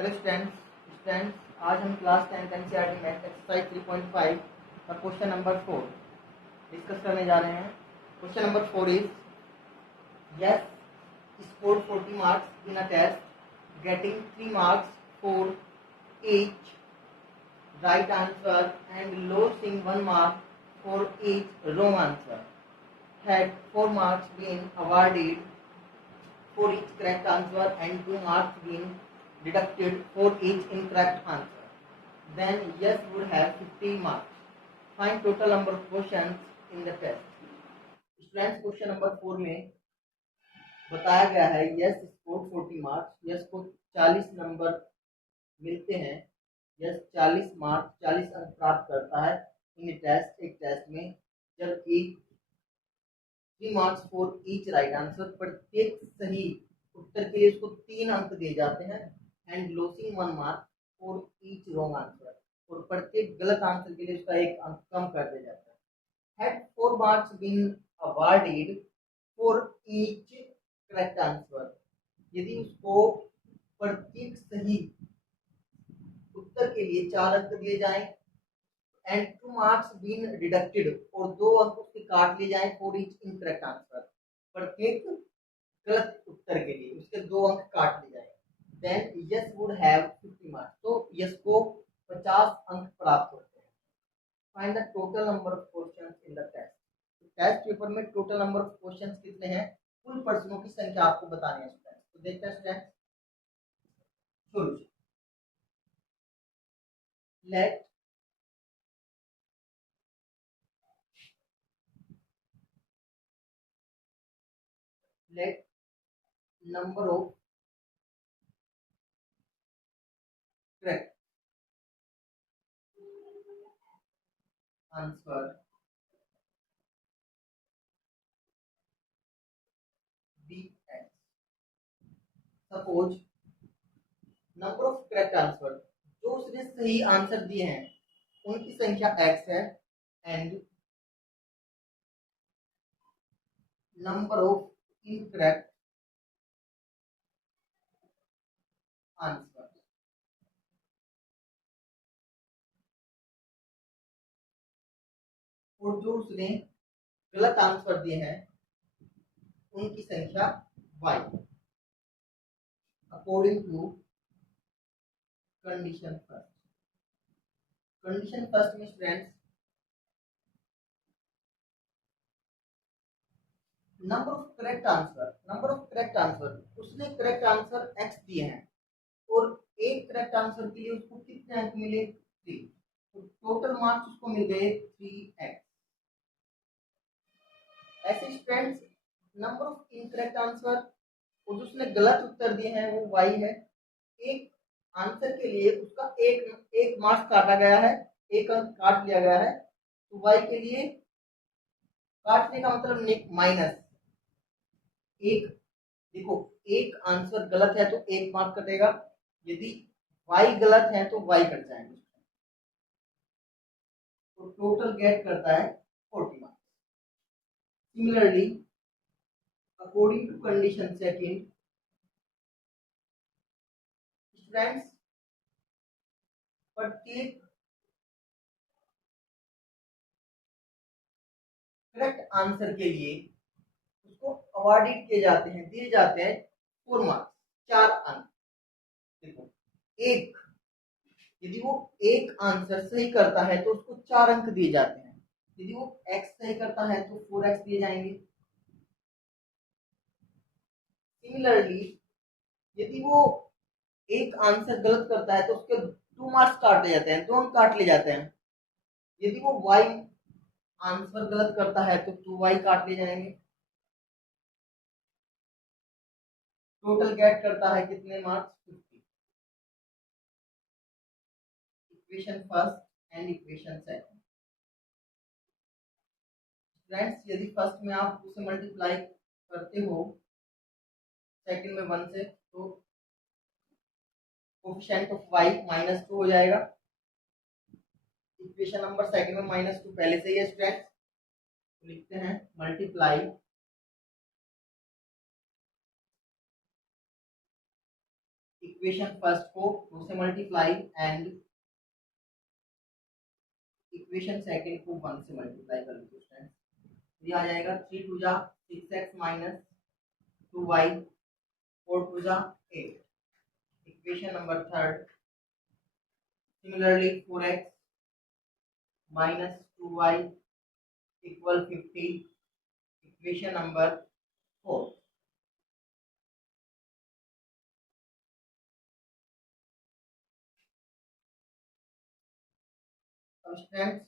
Hello students आज हम class 10 NCERT math exercise 3.5 का क्वेश्चन नंबर 4 डिस्कस करने जा रहे हैं। Question number 4 is Yash scored 40 marks in a test getting 3 marks for each right answer and losing 1 mark for each wrong answer had 4 marks been awarded for each correct answer and 2 marks been deducted for each incorrect answer, then yes would have 50 marks. Find total number of questions in the test. Students, question number 4 में बताया गया है yes scored 40 marks, yes को 40 number मिलते हैं, yes 40 marks 40 अंक प्राप्त करता है इन टेस्ट एक टेस्ट में, जबकि 3 marks for each right answer, प्रत्येक सही उत्तर के लिए उसको 3 अंक दिए जाते हैं, and losing 1 mark for each wrong answer, और प्रत्येक गलत आंसर के लिए उसका 1 अंक कम कर दिया जाता है। Had 4 marks been awarded for each correct answer, यदि उसको प्रत्येक सही उत्तर के लिए 4 अंक दिए जाएं एंड 2 मार्क्स बीन डिडक्टेड, और 2 अंक उसके काट लिए जाए फॉर ईच इनकरेक्ट आंसर, प्रत्येक गलत उत्तर के लिए उसके 2 अंक काट लिए जाए, then Yash would have 50 marks, तो यस को 50 अंक प्राप्त होते हैं। Find the total number of questions in the test. Test paper में टोटल नंबर ऑफ क्वेश्चंस कितने हैं, कुल प्रश्नों की संख्या आपको बतानी है स्टूडेंट्स। तो देखते हैं students solution. Let number of correct answer be x. Suppose number of correct answer, जो उसने सही आंसर दिए हैं उनकी संख्या x है, and number of incorrect answer, और जो उसने गलत आंसर दिए हैं उनकी संख्या y, according to condition first. Condition first में students number of correct answer, उसने करेक्ट आंसर x दिए हैं और एक करेक्ट आंसर के लिए उसको कितने अंक मिले 3, तो टोटल मार्क्स उसको मिल गए 3x। ऐसे students number of incorrect answer, और जो उसने गलत उत्तर दिए हैं वो y है, एक आंसर के लिए उसका एक मार्क्स काटा गया है, एक अंक काट लिया गया है, तो y के लिए काटने का मतलब माइनस एक। देखो एक आंसर गलत है तो 1 मार्क कटेगा, यदि y गलत है तो y कट जाएंगे, तो टोटल गेट करता है 40 marks. Similarly according to condition second, students प्रत्येक करेक्ट आंसर के लिए उसको अवार्डेड किए जाते हैं, दिए जाते हैं 4 मार्क्स, 4 अंक। देखो एक, यदि वो एक आंसर सही करता है तो उसको 4 अंक दिए जाते हैं, यदि वो x सही करता है तो 4x दिए जाएंगे। सिमिलरली यदि वो एक आंसर गलत करता है तो उसके 2 मार्क्स काट ले जाते हैं, 2 अंक काट ले जाते हैं। यदि वो y आंसर गलत करता है तो 2y काट ले जाएंगे। टोटल गेट करता है कितने marks 50। Equation first and equation second. Friends यदि फर्स्ट में आप उसे मल्टीप्लाई करते हो सेकंड में 1 से, तो कोफिशिएंट ऑफ y -2 हो जाएगा। इक्वेशन नंबर सेकंड में -2 पहले से ही है स्टूडेंट्स, तो लिखते हैं मल्टीप्लाई इक्वेशन फर्स्ट को 2 से मल्टीप्लाई एंड इक्वेशन सेकंड को 1 से मल्टीप्लाई कर लो स्टूडेंट्स। ये आ जाएगा 3 टू जा 6x माइनस 2y 4 टू जा 8। Equation number third, similarly 4x minus 2y equal 50। Equation number 4। अब स्टूडेंट्स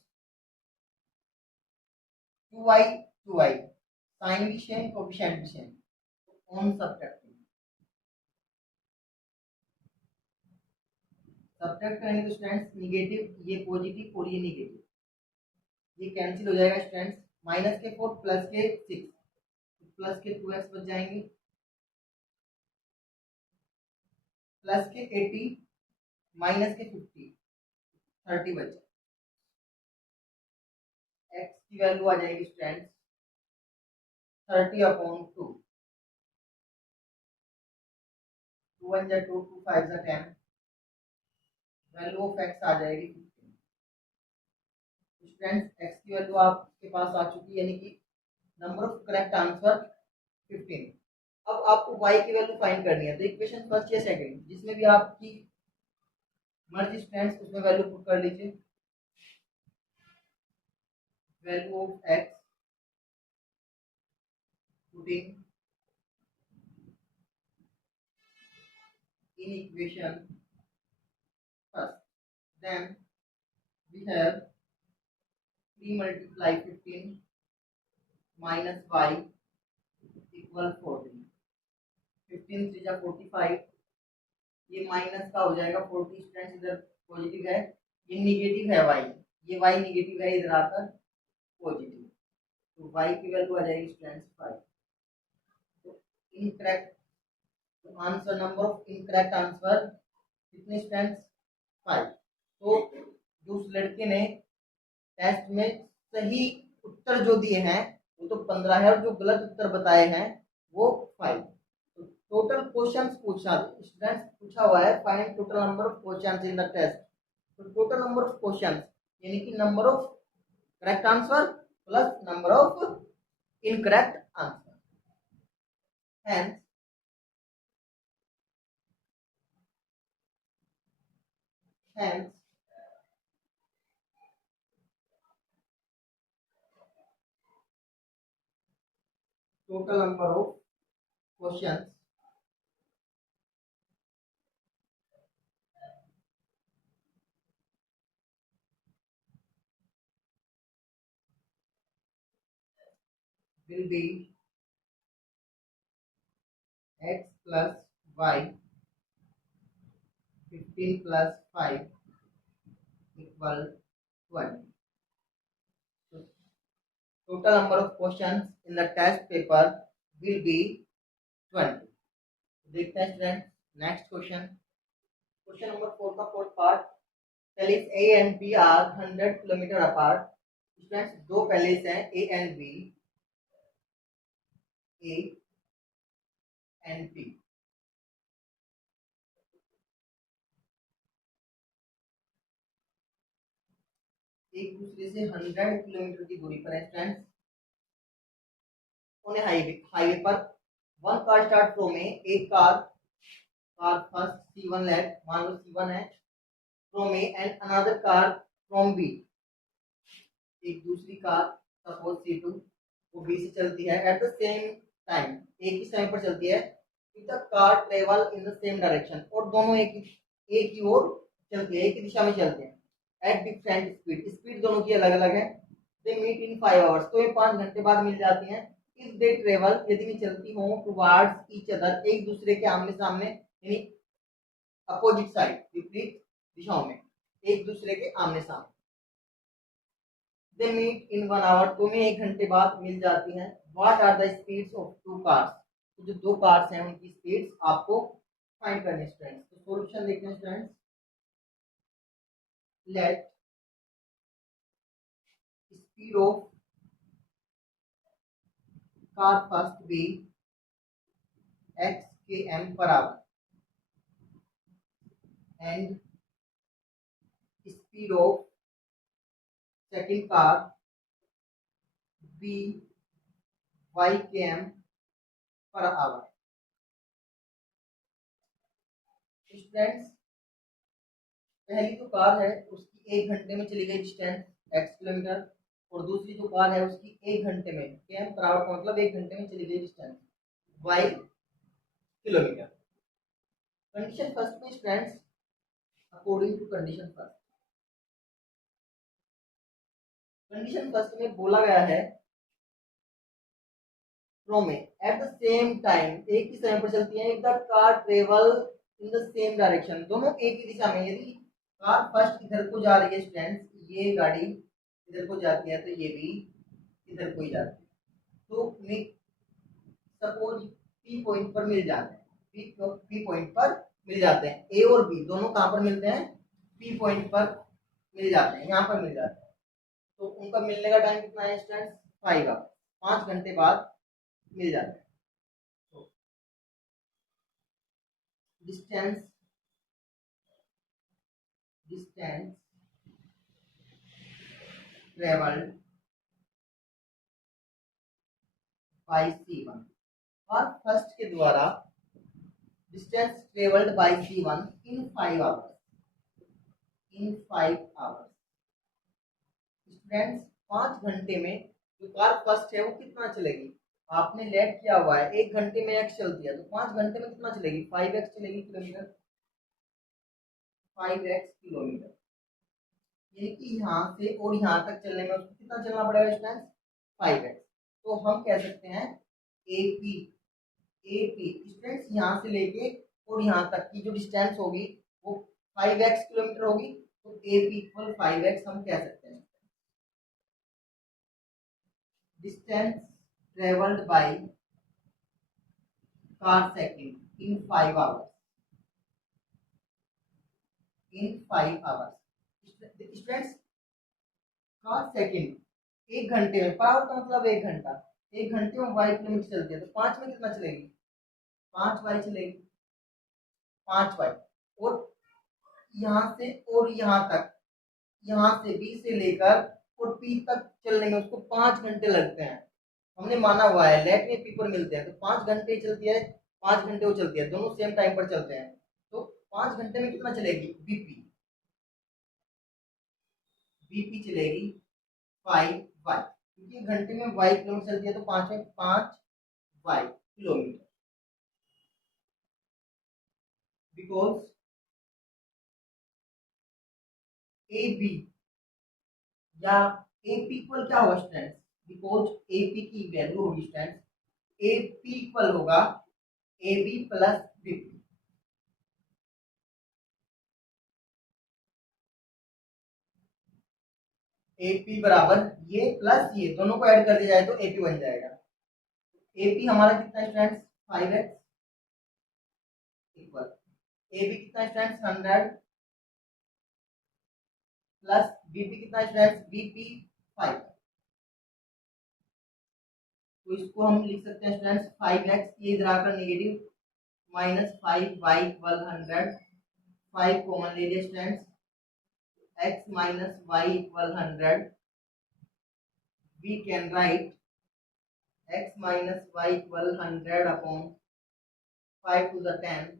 2y 2y साइन भी सेम कोएफिशिएंट भी सेम, तो ऑन सब्ट्रैक्ट करेंगे तो स्टूडेंट्स निगेटिव ये पॉजिटिव और ये निगेटिव, ये कैंसिल हो जाएगा स्टूडेंट्स। माइनस के 4 प्लस के 6 प्लस के 2x बच जाएंगे, प्लस के 80 माइनस के 50 30 बच जाए। x की वैल्यू आ जाएगी स्टूडेंट्स 30/2। 2 1 2 2 5 10, वैल्यू ऑफ x आ जाएगी 15। स्टूडेंट्स x की वैल्यू आपके पास आ चुकी है, यानी कि नंबर ऑफ करेक्ट आंसर 15। अब आपको y की वैल्यू फाइंड करनी है, तो इक्वेशन फर्स्ट या सेकंड जिसमें भी आपकी मर्जी स्टूडेंट्स उसमें वैल्यू पुट कर लीजिए। Value of x putting in equation first, then we have 3 multiply 15 minus y equal 14। 15 3 जा 45, ये माइनस का हो जाएगा 40 स्टूडेंट्स, इधर पॉजिटिव है, ये निगेटिव है y, ये y निगेटिव है, इधर आकर पॉजिटिव, तो y की वैल्यू आ जाएगी स्टूडेंट्स 5। तो incorrect answer, number of incorrect answer कितने स्टूडेंट्स 5। तो जो उस लड़के ने टेस्ट में सही उत्तर जो दिए हैं वो तो 15 है, और जो गलत उत्तर बताए हैं वो 5। तो टोटल क्वेश्चंस पूछा स्टूडेंट्स पूछा हुआ है, find total number of questions in the test. तो टोटल नंबर ऑफ क्वेश्चंस यानी कि number of correct answer plus number of incorrect answer, hence total number of questions will be x plus y 15 plus 5 equal 20. So, total number of questions in the test paper will be 20. देखते हैं student next question, question number 4 का fourth part. Palace A and B are 100 kilometre apart. Students दो palace हैं A and B, A and B। एक दूसरे से 100 kilometre की दूरी पर है स्टूडेंट्स, उन्हें हाईवे पर वन कार स्टार्ट फ्रो में, एक कार फर्स्ट C1 लेट, मान लो C1 है फ्रो में, and another car from B, एक दूसरी कार सपोज C2 वो B से चलती है एट द सेम टाइम, एक ही समय पर चलती है। If the car travel in the same direction, और दोनों एक ही ओर चलती है, एक ही दिशा में चलते हैं एट डिफरेंट स्पीड दोनों की अलग अलग है। दे मीट इन 5 आवर्स, तो ये 5 घंटे बाद मिल जाती हैं। इफ दे ट्रेवल, यदि वे चलती हों टुवर्ड्स ईच अदर, एक दूसरे के आमने सामने, यानी अपोजिट साइड, विपरीत दिशाओं में, एक दूसरे के आमने सामने। दे मीट इन 1 आवर, तो में 1 घंटे बाद मिल जाती हैं। What are the speeds of 2 cars, तो जो 2 कार्स हैं उनकी स्पीड्स आपको फाइंड करनी है स्टूडेंट्स। तो सॉल्यूशन देखते हैं students. Let speed of car first be x km per hour, and speed of second car v y km per hour. Students, पहली जो कार है उसकी 1 घंटे में चली गई डिस्टेंस x किलोमीटर, और दूसरी जो कार है उसकी 1 घंटे में km पर आवर का मतलब 1 घंटे में चली गई distance y kilometre. Condition first में students, according to condition first, condition first में बोला गया है from at the same time, एक ही समय पर चलती है, if the car travel in the same direction, दोनों एक ही दिशा में। यदि कार फर्स्ट इधर को जा रही है स्टूडेंट्स, ये गाड़ी इधर को जाती है तो ये भी इधर को ही जाती है, तो सपोज पी पॉइंट पर मिल जाते हैं, पी पॉइंट पर मिल जाते हैं, ए और बी दोनों कहाँ पर मिलते हैं, पी पॉइंट पर मिल जाते हैं, यहाँ पर मिल जाते हैं। तो उनका मिलने का टाइम कितना है स्टूडेंट्स, 5 आवर, 5 घंटे बाद मिल जाते हैं। तो डिस्टेंस ट्रेवल्ड बाय C1, और फर्स्ट के द्वारा distance travelled by C1 in 5 hours, students 5 घंटे में जो कार फर्स्ट है वो कितना चलेगी, आपने लेट किया हुआ है 1 घंटे में x चलती है, तो 5 घंटे में कितना चलेगी, 5x चलेगी किलोमीटर, 5x किलोमीटर। यानी कि यहाँ से और यहाँ तक चलने में उसको कितना चलना पड़ेगा स्टूडेंट्स, 5x। तो हम कह सकते हैं AP स्टूडेंट्स यहाँ से लेके और यहाँ तक की जो डिस्टेंस होगी वो 5x किलोमीटर होगी, तो AP इक्वल 5x हम कह सकते हैं। Distance travelled by car second in 5 hours, students car second 1 घंटे में, पर आवर का मतलब 1 घंटा, 1 घंटे में y किलोमीटर चलती है, तो 5 में कितना चलेगी, 5y चलेगी, 5y। और यहाँ से और यहाँ तक, यहाँ से B से लेकर और P तक चलने में उसको 5 घंटे लगते हैं। हमने माना हुआ है लेट में P पर मिलते हैं, तो 5 घंटे चलती है, 5 घंटे वो चलती है, दोनों सेम टाइम पर चलते हैं, तो 5 घंटे में कितना चलेगी, BP चलेगी 5y, क्योंकि घंटे में y किलोमीटर चलती है, तो 5 में 5y किलोमीटर, बिकॉज AB या AP इक्वल क्या होगा स्टूडेंट्स, बिकॉज AP की वैल्यू होगी स्टूडेंट्स, AP इक्वल होगा AB प्लस BP। AP बराबर ये प्लस ये दोनों को ऐड कर दिया जाए तो AP बन जाएगा। AP हमारा कितना स्टूडेंट्स, 5x इक्वल AB कितना स्टूडेंट्स, 100 प्लस BP कितना स्टूडेंट्स, BP 5। तो इसको हम लिख सकते हैं स्टूडेंट्स 5x, ये इधर आकर negative, minus 5y equal 100, 5 common ले लिया students, x minus y equal 100, we can write x minus y equal 100 upon 5 to the 10,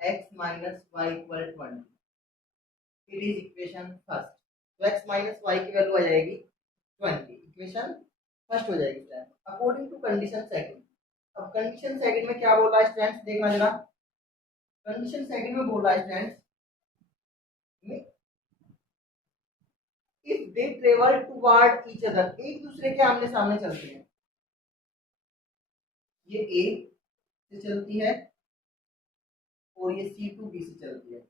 x minus y equal 20, it is equation first। तो x minus y की value आ जाएगी 20, equation first हो जाएगी student, according to condition second. अब condition second में क्या बोल रहा है स्टूडेंट्स, देखना जरा, कंडीशन सेकंड में बोल रहा है students, if they travel toward each other, एक दूसरे के आमने सामने चलते हैं, ये A से चलती है और ये C to B से चलती है,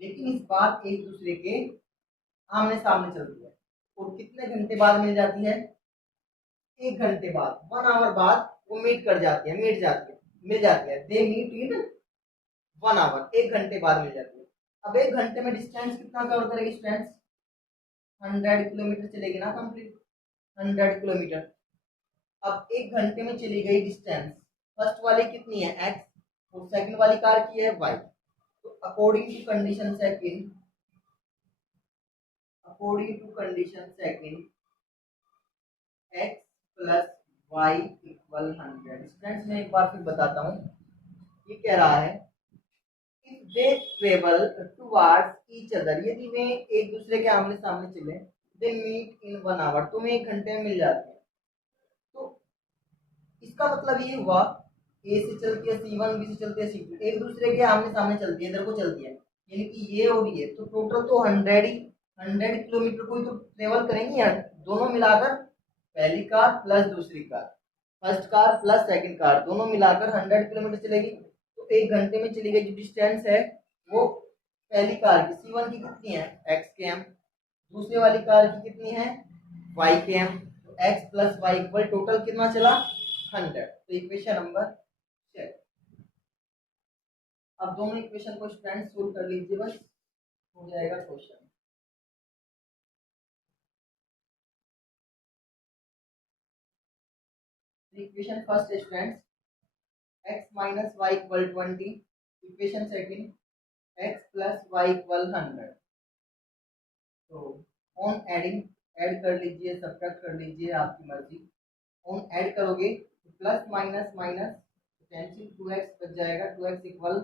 लेकिन इस बार एक दूसरे के आमने सामने चलती है, और कितने घंटे बाद मिल जाती है, 1 घंटे बाद, 1 आवर बाद वो मीट कर जाती है, मिल जाती है, दे मीट इन 1 आवर, 1 घंटे बाद मिल जाती है। अब 1 घंटे में डिस्टेंस कितना कवर करेगी स्टूडेंट्स, 100 किलोमीटर चलेगी ना कंप्लीट, 100 किलोमीटर। अब 1 घंटे में चली गई डिस्टेंस, फर्स्ट वाली कितनी है x और सेकंड वाली कार की है y, तो according to condition second, according to condition second x plus y equal 100। Students मैं एक बार फिर बताता हूँ, ये कह रहा है if they travel towards each other, यदि वे एक दूसरे के आमने सामने चले, they meet in 1 hour, तुम्हें 1 घंटे में मिल जाते हैं। तो इसका मतलब ये हुआ ए से चलती है C1, बी से चलती है C2, एक दूसरे के आमने सामने चलती है, इधर को चलती है, यानी कि ये और ये, तो टोटल तो 100 किलोमीटर को ही तो ट्रेवल करेंगी यार, दोनों मिलाकर, पहली कार प्लस दूसरी car, first car plus second car, दोनों मिलाकर 100 किलोमीटर चलेगी। तो 1 घंटे में चली गई जो डिस्टेंस है वो पहली कार की C1 की कितनी है x के m, दूसरे वाली कार की कितनी है y के m, तो x plus y equal total कितना चला 100। तो इक्वेशन नंबर 6। अब दोनों इक्वेशन को स्टूडेंट सोल्व कर लीजिए, बस हो जाएगा क्वेश्चन। Equation first student x minus y equal 20, equation second x plus y equal 100। तो ऑन एडिंग ऐड कर लीजिए, सब्ट्रैक्ट कर लीजिए, आपकी मर्जी। ऑन ऐड करोगे तो plus minus minus cancel 2x बच जाएगा, 2x इक्वल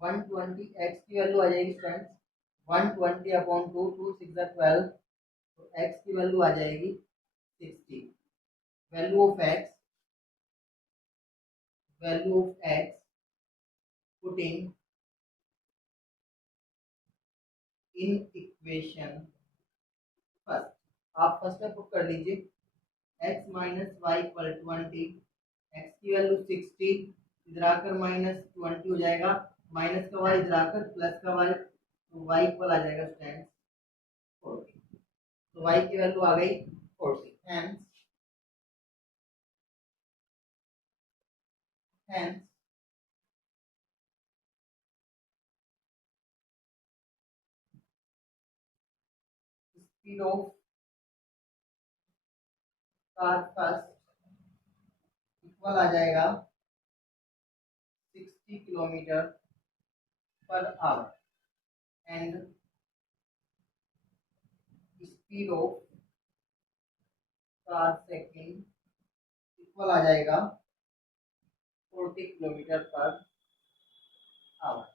120, x की वैल्यू आ जाएगी फ्रेंड्स 120 अपॉन 2, 2 6 12, तो x की वैल्यू आ जाएगी 60। Value of x, value of x putting in equation first, आप फर्स्ट में पुट कर लीजिए x minus y equal 20, x की वैल्यू 60, इधर आकर माइनस 20 हो जाएगा, माइनस का y इधर आकर प्लस का y, तो y इक्वल आ जाएगा स्टूडेंट 40। तो y की वैल्यू आ गई 40। Hence speed of car first equal आ जाएगा 60 kilometre per hour and speed of car second equal आ जाएगा 40 किलोमीटर पर आवर।